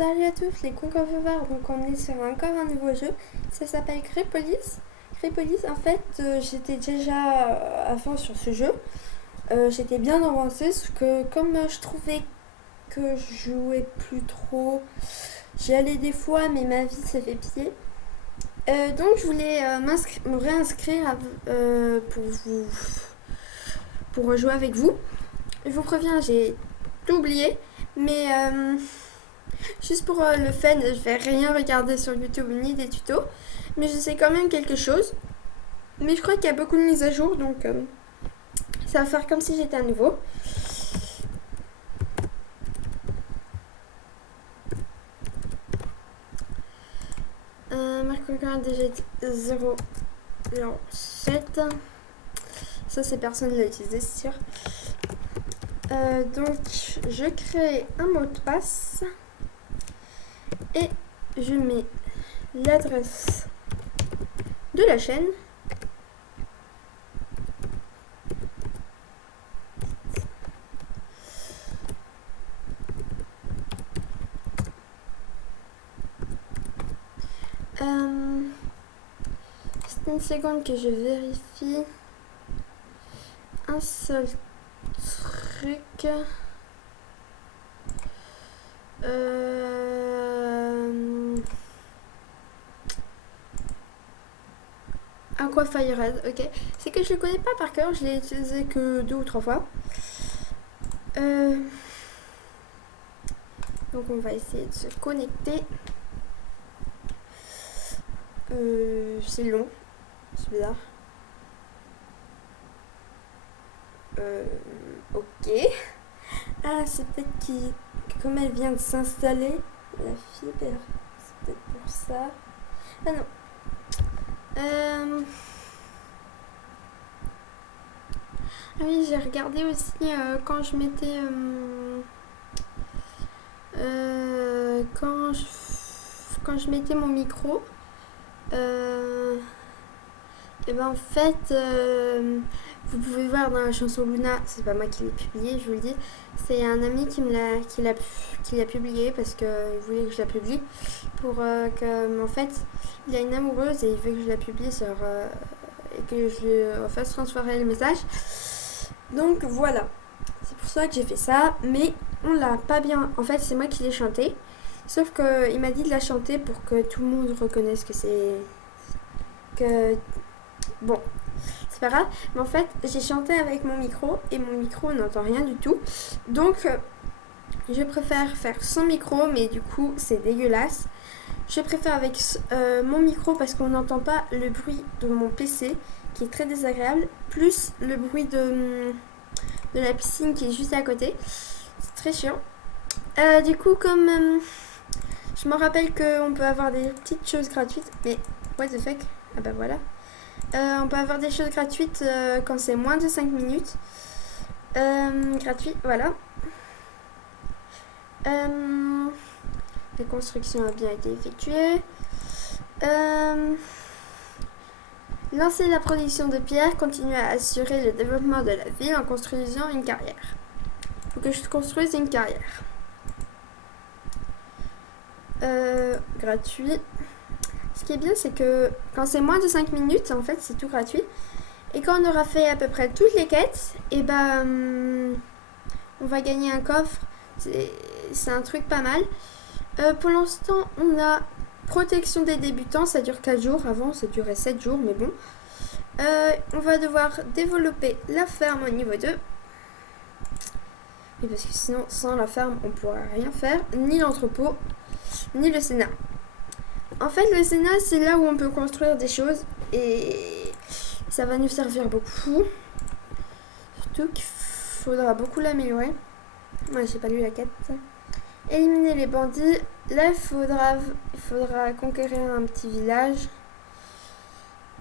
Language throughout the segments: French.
Salut à tous les concours. Donc on est sur encore un nouveau jeu. Ça s'appelle Creepolis. Creepolis, en fait, j'étais déjà à fond sur ce jeu. J'étais bien avancée, sauf que comme je trouvais que je jouais plus trop, j'y allais des fois, mais ma vie s'est fait piller. Donc je voulais me réinscrire pour rejouer avec vous. Je vous préviens, j'ai tout oublié, mais juste pour le fun, je vais rien regarder sur YouTube ni des tutos, mais je sais quand même quelque chose. Mais je crois qu'il y a beaucoup de mises à jour, donc ça va faire comme si j'étais à nouveau. Marque déjà 007. Ça, c'est personne l'a utilisé, c'est sûr. Donc, je crée un mot de passe et je mets l'adresse de la chaîne. C'est une seconde que je vérifie un seul truc. Aquafire, ok. C'est que je le connais pas par cœur, je l'ai utilisé que 2 ou 3 fois. Donc on va essayer de se connecter. C'est long, c'est bizarre. Ok. Ah, c'est peut-être que comme elle vient de s'installer, la fibre, c'est peut-être pour ça. Ah non. Ah oui, j'ai regardé aussi quand je mettais quand je mettais mon micro. Et ben en fait, vous pouvez voir dans la chanson Luna, c'est pas moi qui l'ai publié, je vous le dis, c'est un ami qui l'a publié parce qu'il voulait que je la publie pour que en fait il a une amoureuse et il veut que je la publie sur et que je lui fasse transférer le message. Donc voilà, c'est pour ça que j'ai fait ça, mais on l'a pas bien. En fait, c'est moi qui l'ai chanté, sauf que il m'a dit de la chanter pour que tout le monde reconnaisse que c'est que bon, c'est pas grave. Mais en fait, j'ai chanté avec mon micro et mon micro n'entend rien du tout. Donc, je préfère faire sans micro, mais du coup, c'est dégueulasse. Je préfère avec mon micro parce qu'on n'entend pas le bruit de mon PC qui est très désagréable, plus le bruit de la piscine qui est juste à côté. C'est très chiant. Du coup, comme je me rappelle qu'on peut avoir des petites choses gratuites, mais what the fuck? Ah bah voilà. On peut avoir des choses gratuites quand c'est moins de 5 minutes. Gratuit, voilà. La construction a bien été effectuée. Lancer la production de pierres, continuer à assurer le développement de la ville en construisant une carrière. Il faut que je construise une carrière. Gratuit. Ce qui est bien, c'est que quand c'est moins de 5 minutes, en fait, c'est tout gratuit. Et quand on aura fait à peu près toutes les quêtes, et ben, on va gagner un coffre. C'est un truc pas mal. Pour l'instant, on a protection des débutants, ça dure 4 jours. Avant, ça durait 7 jours, mais bon. On va devoir développer la ferme au niveau 2. Et parce que sinon, sans la ferme, on ne pourra rien faire. Ni l'entrepôt, ni le Sénat. En fait, le Sénat, c'est là où on peut construire des choses. Et ça va nous servir beaucoup. Surtout qu'il faudra beaucoup l'améliorer. Moi, j'ai pas lu la quête. Éliminer les bandits. Là, il faudra conquérir un petit village.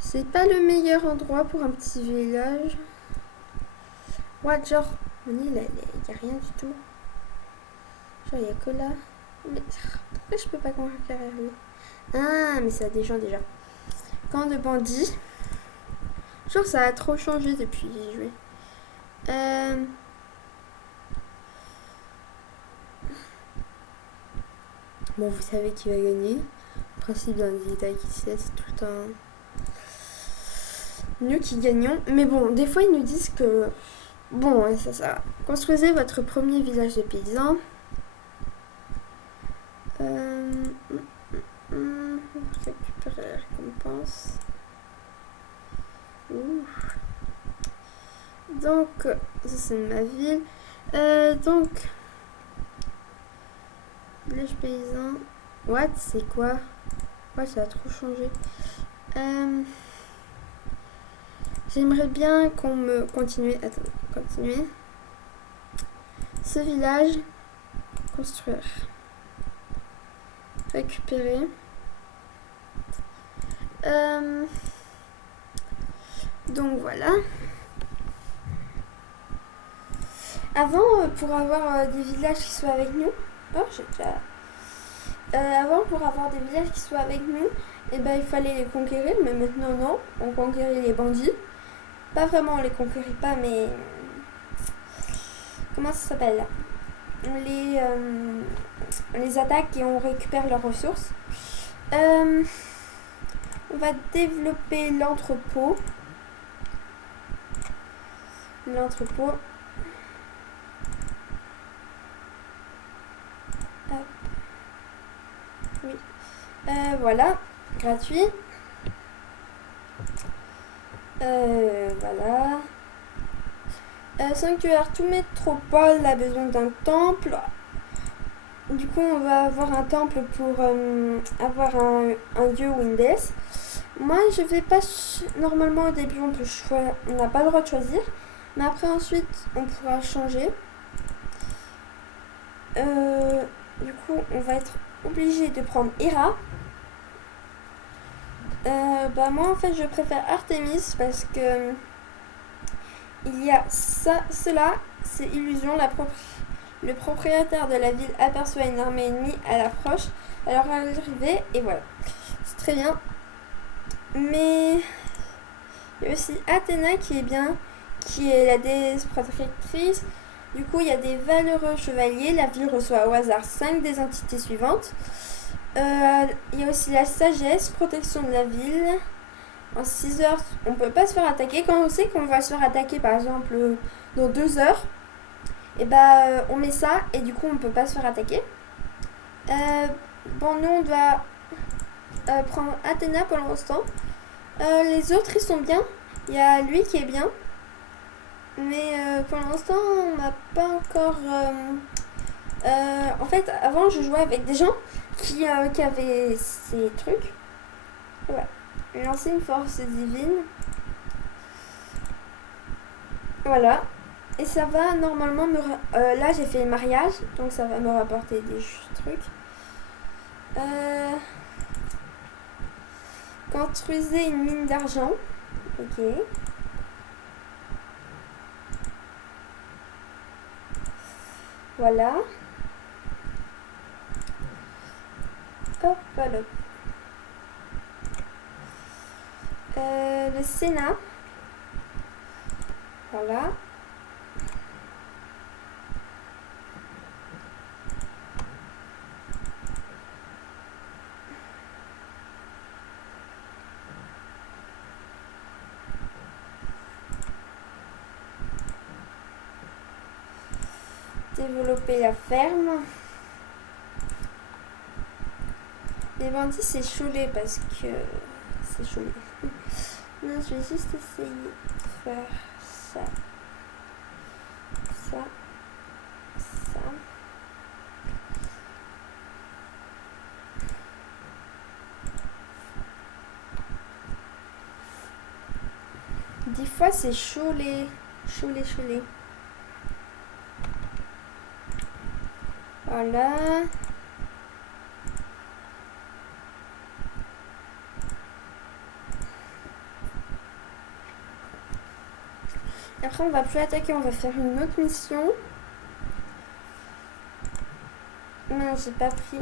C'est pas le meilleur endroit pour un petit village. What, genre, on y a rien du tout. Genre, il y a que là. Mais pourquoi je peux pas conquérir lui? Ah, mais ça a des gens déjà. Camp de bandits. Genre, ça a trop changé depuis que j'ai joué. bon, vous savez qui va gagner. Le principe d'un digital qui sait, c'est tout le temps nous qui gagnons. Mais bon, des fois ils nous disent que bon, ouais, c'est ça. Construisez votre premier village de paysans. Récupérer la récompense. Ouh. Donc, ça c'est ma ville. Donc, village paysan. What? C'est quoi? Ouais, ça a trop changé. J'aimerais bien qu'on me continue. Attends, continuer. Ce village. Construire. Récupérer. Donc voilà. Avant, pour avoir des villages qui soient avec nous. Oh, j'ai déjà. Avant, pour avoir des villages qui soient avec nous, eh ben, il fallait les conquérir, mais maintenant non. On conquérit les bandits. Pas vraiment, on les conquérit pas, mais. Comment ça s'appelle? On les attaque et on récupère leurs ressources. On va développer l'entrepôt. L'entrepôt. Oui. Voilà. Gratuit. Voilà. Sanctuaire, tout métropole a besoin d'un temple. Du coup, on va avoir un temple pour avoir un dieu ou une déesse. Moi, je vais pas. Normalement, au début, on n'a pas le droit de choisir. Mais après, ensuite, on pourra changer. Du coup, on va être obligé de prendre Hera. Moi, en fait, je préfère Artemis parce que il y a cela, c'est illusion. Le propriétaire de la ville aperçoit une armée ennemie à l'approche, à leur arrivée, et voilà. C'est très bien. Mais il y a aussi Athéna qui est bien, qui est la déesse protectrice. Du coup, il y a des valeureux chevaliers. La ville reçoit au hasard 5 des entités suivantes. Il y a aussi la sagesse, protection de la ville. En 6 heures, on peut pas se faire attaquer. Quand on sait qu'on va se faire attaquer, par exemple, dans 2 heures, et on met ça et du coup, on peut pas se faire attaquer. Nous, on doit prendre Athéna pour l'instant. Les autres, ils sont bien. Il y a lui qui est bien. Mais pour l'instant, on n'a pas encore... en fait, avant, je jouais avec des gens qui avaient ces trucs. Voilà. Lancer une force divine. Voilà. Et ça va normalement me... là, j'ai fait le mariage, donc ça va me rapporter des trucs. Construisez une mine d'argent. Ok. Voilà. Hop, voilà. Le Sénat. Voilà. Développer la ferme. Les bandits, c'est choulé parce que c'est choulé. Non, je vais juste essayer de faire ça, ça, ça. Des fois, c'est choulé, choulé, choulé. Voilà. Après, on va plus attaquer, on va faire une autre mission. Non, j'ai pas pris.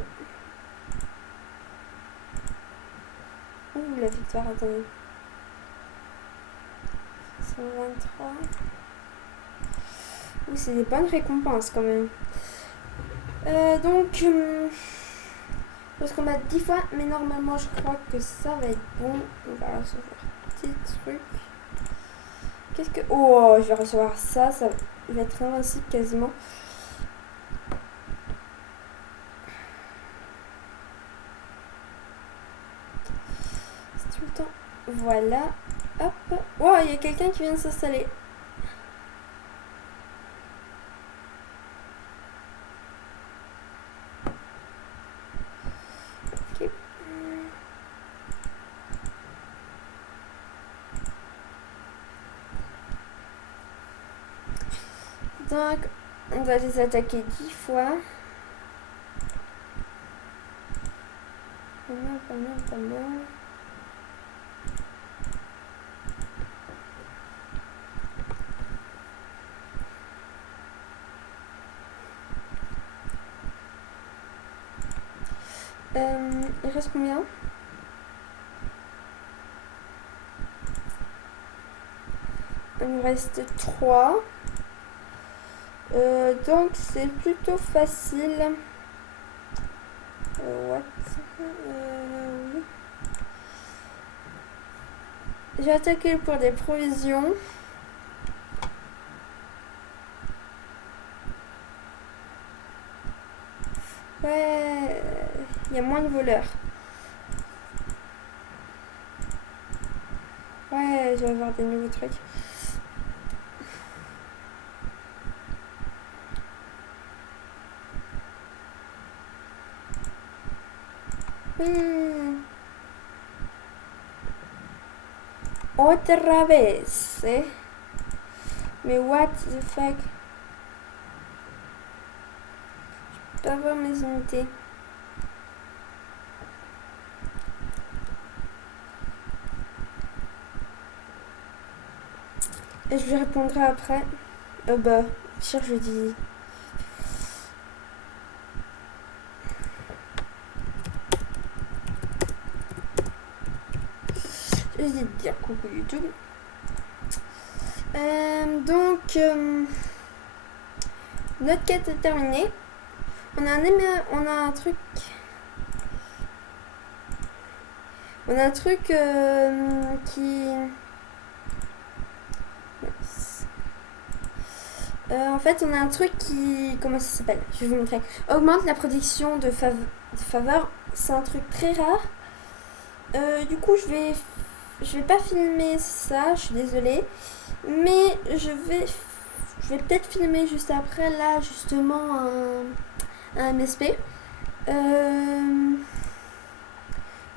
Ouh, la victoire, attendez. 123. Ouh, c'est des bonnes récompenses quand même. Parce qu'on m'a 10 fois, mais normalement je crois que ça va être bon. On va recevoir petit truc. Qu'est-ce que... Oh, je vais recevoir ça, ça va être invincible quasiment. C'est tout le temps. Voilà. Hop. Oh, il y a quelqu'un qui vient de s'installer. Ok. Donc, on va les attaquer 10 fois. Pas mal, pas mal, pas mal. Il reste combien? Il me reste 3. Donc c'est plutôt facile. What? Oui. J'ai attaqué pour des provisions. Ouais, il y a moins de voleurs. Ouais, je vais avoir des nouveaux trucs. Otra vez, eh? Mais what the fuck? Je peux pas voir mes unités. Et je lui répondrai après. Bah, pire, je dis. Je lui dis de dire coucou YouTube. Donc, notre quête est terminée. On a un truc. On a un truc qui. En fait, on a un truc qui... Comment ça s'appelle? Je vais vous montrer. Augmente la production de faveur. C'est un truc très rare. Du coup, je vais pas filmer ça. Je suis désolée. Mais je vais peut-être filmer juste après, là, justement, un MSP. Je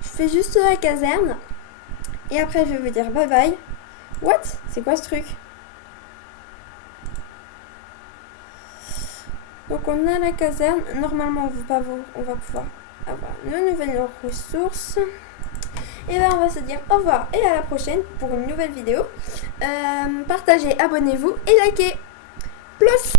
fais juste la caserne. Et après, je vais vous dire bye bye. What? C'est quoi ce truc? Donc on a la caserne. Normalement on va pouvoir avoir une nouvelle ressource. Et là on va se dire au revoir et à la prochaine pour une nouvelle vidéo. Partagez, abonnez-vous et likez. Plus